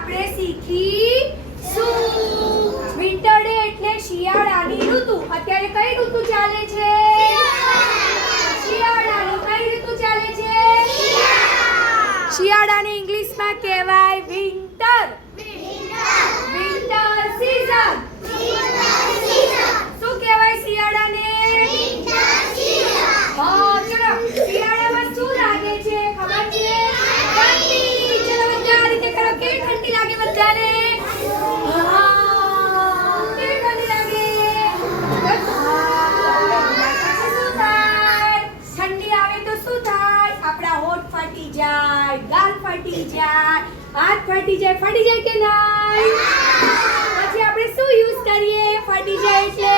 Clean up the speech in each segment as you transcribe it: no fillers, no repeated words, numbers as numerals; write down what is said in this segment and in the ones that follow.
આપણે શીખીશું. Winter day એટલે શિયાળાની ઋતુ. અત્યારે કઈ ઋતુ ચાલે છે? શિયાળાની. કઈ ઋતુ ચાલે છે? શિયાળાની ઇંગ્લિશમાં કહેવાય વિન્ટર. Winter season. શું કહેવાય શિયાળાને? હા, ચલો. શિયાળામાં શું લાગે છે ખબર છે? ઠંડી. ચલો બધા આ રીતે કરો. કેવી ઠંડી લાગે બધાને? હા, કેવી ઠંડી લાગે? શું થાય? ઠંડી આવે તો શું થાય? આપણા હોઠ ફાટી જાય, ગાલ ફાટી જાય, હાથ ફાટી જાય કે નહીં? પછી આપણે શું યુઝ કરીએ ફાટી જાય એટલે?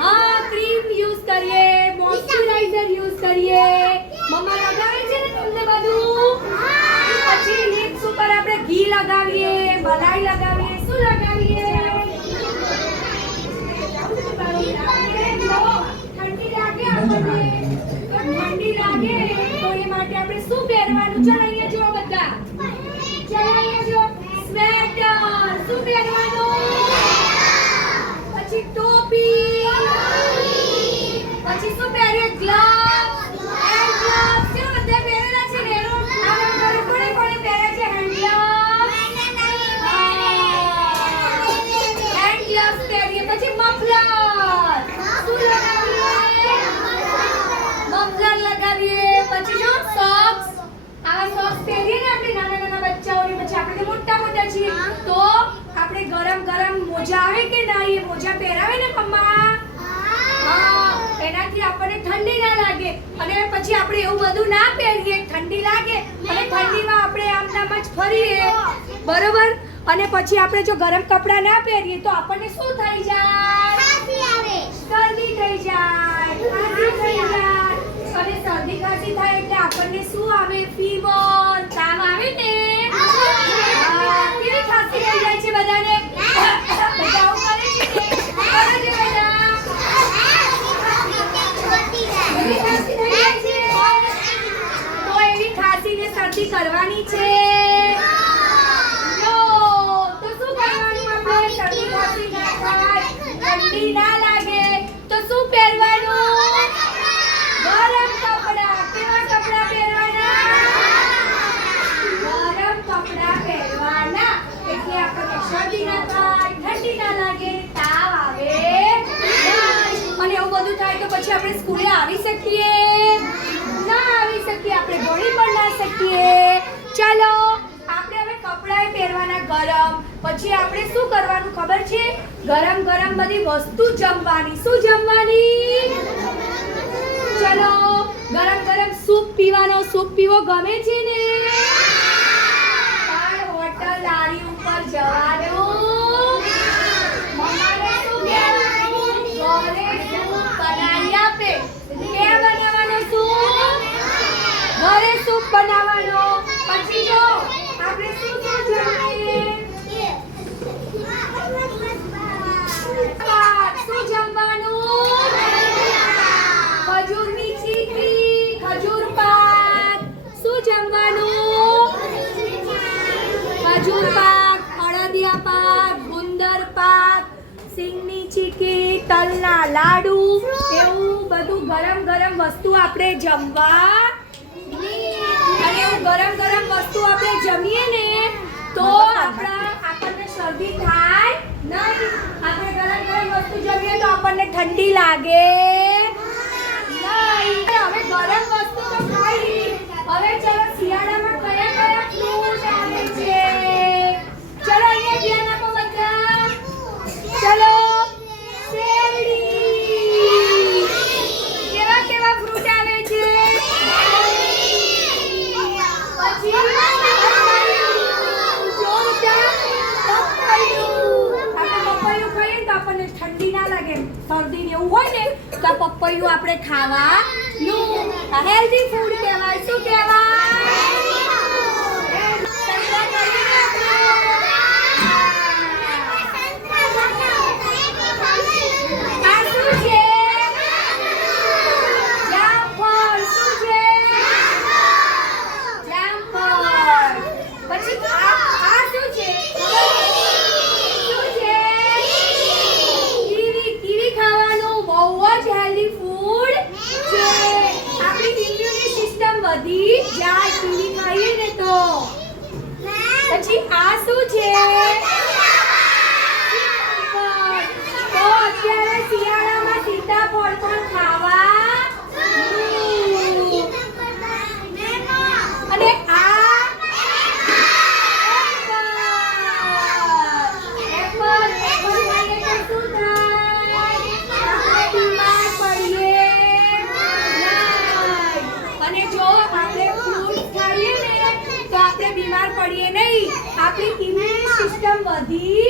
હા, ક્રીમ યુઝ કરીએ, મોઇશ્ચરાઇઝર યુઝ કરીએ. મમ્મા લગાવે છે ને તમને બધું? પછી લિપ્સ ઉપર આપણે ઘી લગાવીએ, મલાઈ લગાવીએ. શું લગાવીએ? ઠંડી લાગે આપણને. ઠંડી લાગે તો એ માટે આપણે શું પહેરવાનું? ચાલ અહીંયા જુઓ બધા. ચાલ અહીંયા જુઓ. સ્વેટર. શું પહેરવાનું? પછી ટોપી. પછી શું પહેરીએ? ગ્લવ્સ. Hand gloves. કેવું બધા પહેરેલા છે ને? આના ઘરે કોણે પહેરે છે હેન્ડ ગ્લવ્સ? હેન્ડ ગ્લવ્સ પહેરીએ. પછી મફલર. શું લગાવીએ? મફલર લગાવીએ. પછી જો સોક્સ. આવા સોક્સ પહેરીએ ને આપણે નાના બચ્ચાઓને. પછી આપણે મોટા છીએ તો આપણે ગરમ મોજા આવે કે નહીં? એ મોજા પહેરાવે ને મમ્મા? હા, એનાથી આપણને ઠંડી ના લાગે. અને પછી આપણે એવું બધું ના પહેરીએ, ઠંડી લાગે અને ઠંડીમાં આપણે આમ જ ફરીએ, બરોબર? અને પછી આપણે જો ગરમ કપડાં ના પહેરીએ તો આપણને શું થઈ જાય? શરદી થઈ જાય, ખાંસી થઈ જાય. અને શરદી ખાંસી થાય એટલે આપણને શું આવે? ફીવર, તાવ આવે ને? કેવી ખાંસી થઈ જાય છે બધાને? બધા આવું કરે છે ને? કરે છે બધા? એવી ખાંસી થઈ જાય છે. તો એવી ખાંસી ને શરદી કરવાની છે? નો. તો શું કરવાનું આપણે? શરદી ખાંસી ના થાય, ઠંડી ના લાગે તો શું પહેરવાનું? ગરમ કપડાં. કેવા કપડાં પહેરવાના? ગરમ કપડાં પહેરવાના. એટલે આપણને શરદી ના થાય, ઠંડી ના લાગે, તાવ આવે નહીં. અને એવું બધું થાય તો પછી આપણે સ્કૂલે આવી શકીએ? ના આવી શકીએ. આપણે ભણી પણ ના શકીએ. ચાલો આપણે હવે કપડાં પહેરવાના ગરમ. પછી આપણે શું કરવાનું ખબર છે? ગરમ બધી વસ્તુ જમવાની. શું જમવાની? ચલો ગરમ સૂપ પીવાનો. સૂપ પીવો ગમે છે ને? પણ હોટલ લારી ઉપર જવાનું. મમ્માને શું કહેવાનું? ઘરે સૂપ બનાવી આપે. કે બનાવવાનો સૂપ? ઘરે સૂપ બનાવવાનો. પછી જો આપણે શું જમીએ? શું જમવાનું? ખજૂરની ચીકી, ખજૂર પાક. શું જમવાનું? ખજૂર પાક, અડદિયા પાક, ગુંદર પાક, સિંગની ચીકી, તલના લાડુ. એવું બધું ગરમ વસ્તુ આપણે જમવા. અને એવું ગરમ વસ્તુ આપણે જમીએ ને તો આપણને શરદી થાય નહીં. આપણે ગરમ વસ્તુ જમીએ તો આપણને ઠંડી લાગે નહીં. હવે ગરમ વસ્તુ તો ખાઈ. હવે ચલો શિયાળામાં કયા ફ્રૂટ આવે છે? ચલો અહીંયા ધ્યાન આપો બધા. ચલો શેરડી. કેવા ફ્રૂટ આવે છે? પછી પપૈયું ખાઈએ તો આપણને ઠંડી ના લાગે, શરદી ને એવું હોય ને તો પપૈયું આપણે ખાવાનું. હેલ્ધી ફૂડ કહેવાય. શું કહેવાય? આ શું છે? જામફળ. શું છે? જામફળ. પછી આ બીમાર પડીએ નહીં. આપણી ઇમ્યુન સિસ્ટમ વધી